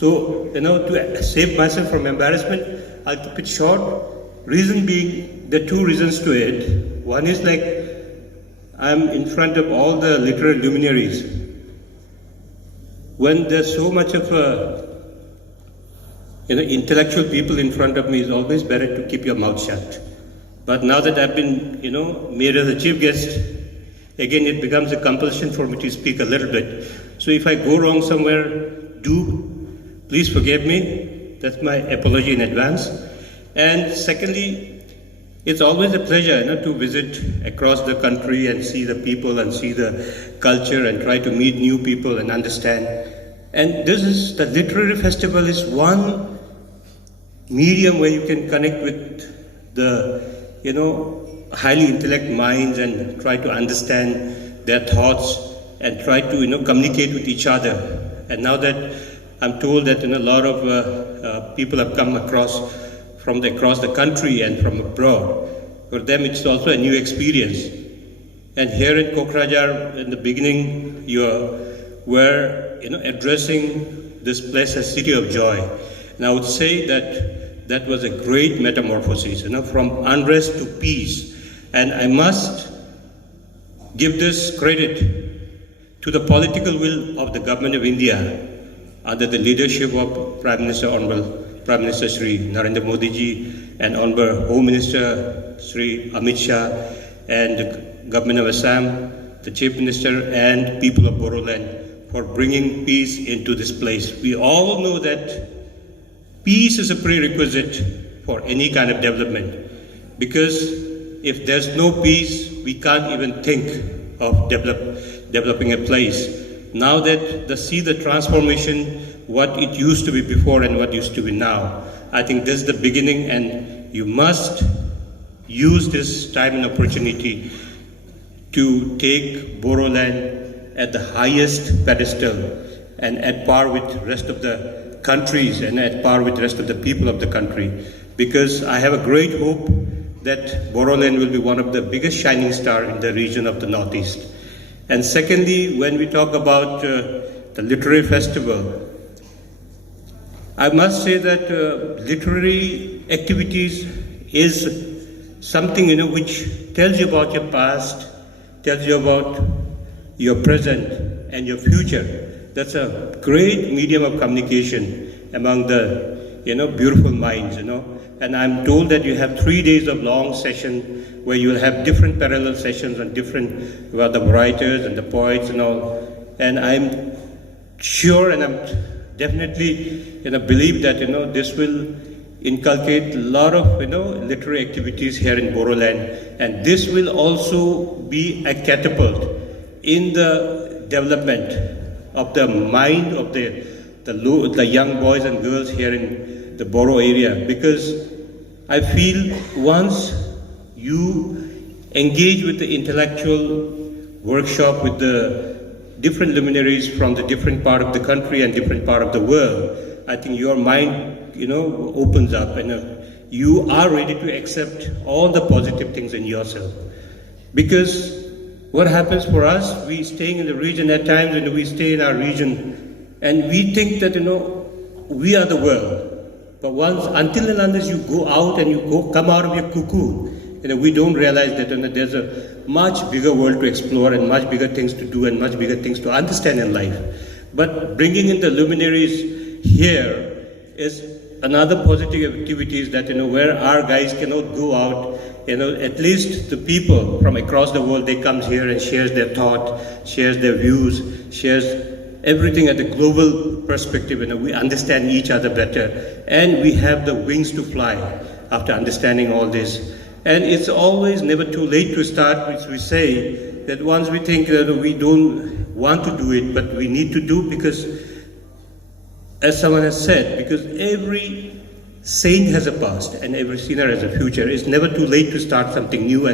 So, to save myself from embarrassment, I'll keep it short. Reason being, there are two reasons to it. One is like, I'm in front of all the literary luminaries. When there's so much of intellectual people in front of me, it's always better to keep your mouth shut. But now that I've been, made as a chief guest, again it becomes a compulsion for me to speak a little bit. So if I go wrong somewhere, please forgive me. That's my apology in advance. And secondly, it's always a pleasure to visit across the country and see the people and see the culture and try to meet new people and understand. And the literary festival is one medium where you can connect with the, highly intellect minds and try to understand their thoughts and try to, communicate with each other. And now that I'm told that a lot of people have come across the country and from abroad, for them it's also a new experience. And here in Kokrajhar, in the beginning, you were addressing this place as City of Joy. And I would say that was a great metamorphosis, from unrest to peace. And I must give this credit to the political will of the government of India under the leadership of Honorable Prime Minister Shri Narendra Modi ji and Honorable Home Minister Shri Amit Shah and the government of Assam, the Chief Minister and people of Boroland for bringing peace into this place. We all know that peace is a prerequisite for any kind of development, because if there's no peace, we can't even think of developing a place. Now that see the transformation, what it used to be before and what used to be now, I think this is the beginning, and you must use this time and opportunity to take Boroland at the highest pedestal and at par with the rest of the countries and at par with the rest of the people of the country. Because I have a great hope that Boroland will be one of the biggest shining stars in the region of the Northeast. And secondly, when we talk about the literary festival, I must say that literary activities is something which tells you about your past, tells you about your present and your future. That's a great medium of communication among the beautiful minds. And I'm told that you have 3 days of long session where you will have different parallel sessions on different the writers and the poets and all. And I'm sure and I'm definitely believe that this will inculcate a lot of literary activities here in Boroland, and this will also be a catapult in the development of the mind of the young boys and girls here in the Boro area. Because I feel once you engage with the intellectual workshop with the different luminaries from the different part of the country and different part of the world, I think your mind, opens up and you are ready to accept all the positive things in yourself. Because what happens for us, we staying in the region at times, and we stay in our region and we think that, we are the world. But until and unless you go out and you come out of your cocoon, we don't realize that there's a much bigger world to explore and much bigger things to do and much bigger things to understand in life. But bringing in the luminaries here is another positive activities that, where our guys cannot go out, at least the people from across the world, they come here and shares their thought, shares their views, shares everything at the global perspective. We understand each other better and we have the wings to fly after understanding all this. And it's always never too late to start, which we say that once we think that we don't want to do it, but we need to do, because as someone has said, because every saint has a past and every sinner has a future. It's never too late to start something new. And